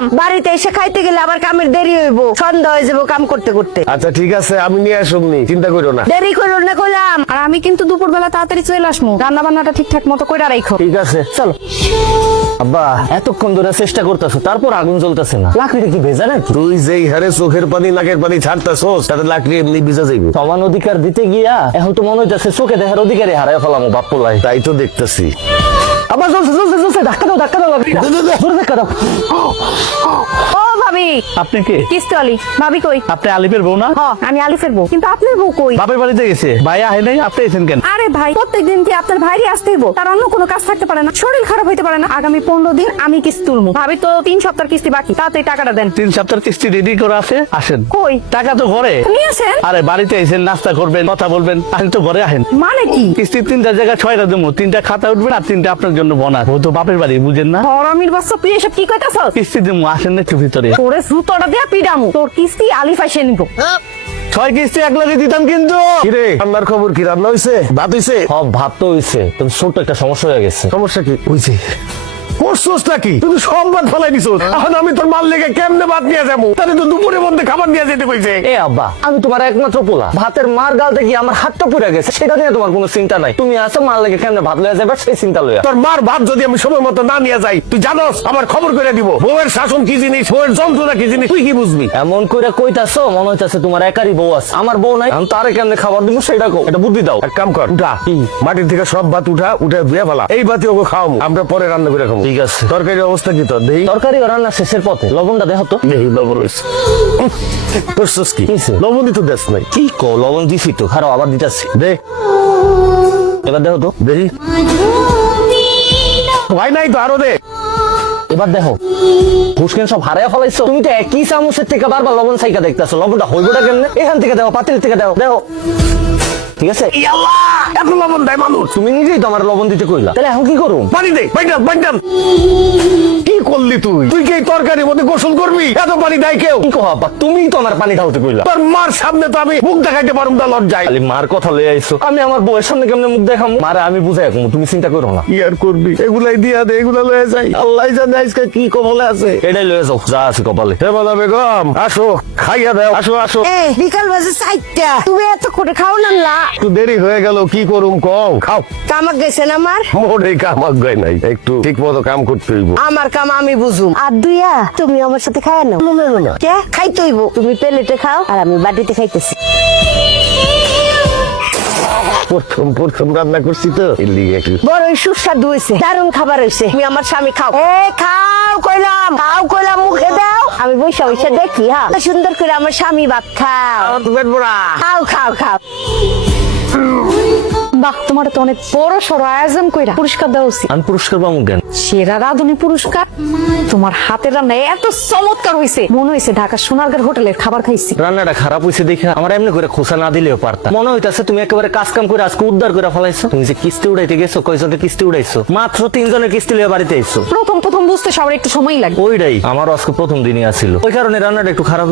কইলাম বাড়িতে এসে খাইতে গেলে আবার কামের দেরি হইব, সন্ধ্যা হয়ে যাবো কাম করতে করতে। আচ্ছা ঠিক আছে, আমি নিয়ে আসুমনি, চিন্তা করো না। দেরি করো না কইলাম। আর আমি কিন্তু দুপুরবেলা তাড়াতাড়ি চলে আসবো, রান্না বান্নাটা ঠিকঠাক মতো কইরা রাখো। ঠিক আছে চলো। আব্বা এতক্ষণ ধরে চেষ্টা করতেছো, তারপর আগুন জ্বলতেছে না, লাকড়িটা কি ভেজা নাকি? তুই যেই হারে চোখের পানি নাকের পানি ছাড়তাছস, তাতে লাকড়ি এমনি ভিজা যাইবে। সমান অধিকার দিতে গিয়া এখন তো মনে হইতেছে চোখে দেখার অধিকারই হারাই ফেলামো বাপ্পলাই। তাই তো দেখতেছি। আবার জ্বলছে জ্বলছে জ্বলছে, ধাক্কা দাও ধাক্কা দাও, জোরে ধাক্কা দাও। ও ভাবি, আপনি কে? কিস্তি আলি। ভাবি কই? আপনি আলিফের বউ না? হ, আমি আলিফের বউ, কিন্তু আপনার বউ কই? বাপের বাড়িতে গেছে। ভাই আহে নাই, আপনি এসেছেন কেন? আরে ভাই, প্রত্যেকদিন কি আপনার ভাইরই আসতে হইব? তার অন্য কোনো কাজ থাকতে পারে না? শরীর খারাপ হইতে পারে না? আগামী 15 দিন আমি কিস্তি তুলবো। ভাবি তো 3 সপ্তাহ কিস্তি বাকি, তাড়াতাড়ি টাকাটা দেন। 3 সপ্তাহের কিস্তি রেডি করে আছে, আসেন। কই? টাকা তো ঘরে। নিয়ে আসেন। আরে বাড়িতে এসেছেন, নাস্তা করবেন, কথা বলবেন, আসেন তো ঘরে আহেন। মানে কি? কিস্তি 3টা জায়গায় 6টা দেবো, 3টা খাতা উঠবেন আর 3টা আপনার জন্য বোনাস। ও তো বাপের বাড়ি, বুঝেন না? হরামির বাচ্চা, তুই এসব কি কইতাছস? কিস্তি দেবো, আসেন না একটু ভিতরে। তোরে জুতোটা দিয়া পিডামু, তোর কিস্তি আলিফ এসে নিব। 6 কিস্তি এক লাগে দিতাম কিন্তু। কিরে রান্নার খবর কি? রান্না হইছে? ভাত হইছে? সব ভাত তো হইছে, তবে ছোট্ট একটা সমস্যা হয়ে গেছে। সমস্যা কি? বুঝছি। করছস নাকি? তুই তো সব ভাত ফেলাই দিছস। এখন আমি তোর মাল লেগে কেমনে ভাত নিয়ে যাবো? তাহলে তো দুপুরের মধ্যে খাবার নিয়ে যেতে কইছে। এ আব্বা, আমি তোমার একমাত্র পোলা, ভাতের মার গালতে গিয়ে আমার হাতটা পুড়ে গেছে, সেটা নিয়ে তোমার কোনো চিন্তা নাই। তুমি আসো, মার লেগে কেমনে ভাত লয়ে যাবে সেই চিন্তা লইয়া। তোর মার ভাত যদি আমি সময় মতো না নিয়ে যাই, তুই জানোস আমার খবর করে দিব। বউয়ের শাসন কি জিনিস, বউয়ের যন্ত্রণা কি জিনিস, তুই কি বুঝবি? এমন কইরা কইতাছো মনে হইতাছে তোমার একারই বউ আছে, আমার বউ নাই। আমি তারে কেমনে খাবার দিব সেটা কও, এটা বুদ্ধি দাও। এক কাম কর, উঠা মাটির থেকে সব ভাত উঠে ধুয়ে ফেলা। এই ভাতে ওকে খাওয়াবো, আমরা পরে রান্না করে খাবো। ঠিক আছে। তরকারি অবস্থা কি তোর? দেই তরকারি রান্না শেষের পথে, লবণটা দেখো তো। দেই লবণ হইছে। করছস কি? কিসে? লবণ দিতে দেস নাই? কি কও, লবণ দিছি তো, খারাপ আবার দিতাছি। দে এবার দেখো তো। দেখি। ভাই নাই তো, আরো দে। এবার দেখো, ফুসকেন সব হারাইয়া ফেলাইছো। তুমি তো একই চামচের থেকে বারবার লবণ সাইকা দেখতেছো, লবণটা হইবটা কেমনে? এখান থেকে দেখো, পাতিল থেকে দেখো, দেখো। ঠিক আছে? ইয়াল্লাহ, এত লবণ দেয় মানুষ? তুমি নিজেই তো আমার লবণ দিতে কইলা, তাহলে এখন কি করুম? পানি দে, বাইটান। কি করলি তুই? তুই কি এই তরকারির মধ্যে গোসল করবি? এত পানি দেয় কেউ? কি কো আব্বা, তুমিই তো আমার পানি ঢালতে কইলা। তোর মার সামনে তো আমি মুখ দেখাইতে পারুম না, লজ্জায়। খালি মার কথা লয়ে আইছো, আমি আমার বউয়ের সামনে কেমনে মুখ দেখামু? মারে আমি বুঝাই রাখবো, তুমি চিন্তা করো না। কি আর করবি? এগুলাই দিয়া দে, এগুলা লয়ে যাই। আল্লাহ জানে আজকে কি কবলে আছে। এটাই লয়ে যাও, যা আছে কপালে। হে বালা বেগম, আসো, খাইয়া দাও, আসো আসো। এ বিকাল বাজে 4টা, তুমি এত করে খাও না? একটু দেরি হয়ে গেল, কি করুম কও? খাও। কামাক গেছেন আমার? মোরে কামাক গায় নাই, একটু ঠিক মতো কাম করতে হইব। আমার কাম আমি বুঝুম। আর দুইয়া তুমি আমার সাথে খায় না? না কে খাইতে হইব? তুমি প্লেটে খাও আর আমি বাটিতে খাইতেছি। প্রথম রান্না করছি তো, এর লিগে একটু। বড় সুস্বাদু হয়েছে, দারুণ খাবার হয়েছে। তুমি আমার স্বামী খাও। এ খাও কইলাম, খাও কইলাম, মুখে দাও। আমি বইসা বইসা দেখি। হ্যাঁ, সুন্দর করে আমার স্বামী ভাত খাও। আমার তো পেট ভরা। খাও খাও খাও। বাহ, তোমার তো অনেক বড় সড় আয়োজন কইরা পুরস্কার দেওয়া উচিত। আমি পুরস্কার পাবো কেন? সেরা রাঁধুনি পুরস্কার। তোমার হাতের রান্না এত চমৎকার হয়েছে, মনে হয়েছে ঢাকা সোনারগাঁর হোটেলের খাবার খাইছি। রান্নাটা খারাপ হয়েছে দেখে আমার এমনি করে খোসা না দিলেও পারতাম। মনে হইতাছে তুমি একেবারে কাজ কাম করে আজকে উদ্ধার করে ফেলাইছো। তুমি যে কিস্তি উড়াইতে গেছো, কয়জনের কিস্তি উড়াইছো? মাত্র 3 জনের কিস্তি লিয়ে বাড়িতে আইছো। প্রথম বুঝতে সবার একটু সময়ই লাগবে। ওইটাই আমারও আজকে প্রথম দিনই আছিল, ওই কারণে রান্নাটা একটু খারাপ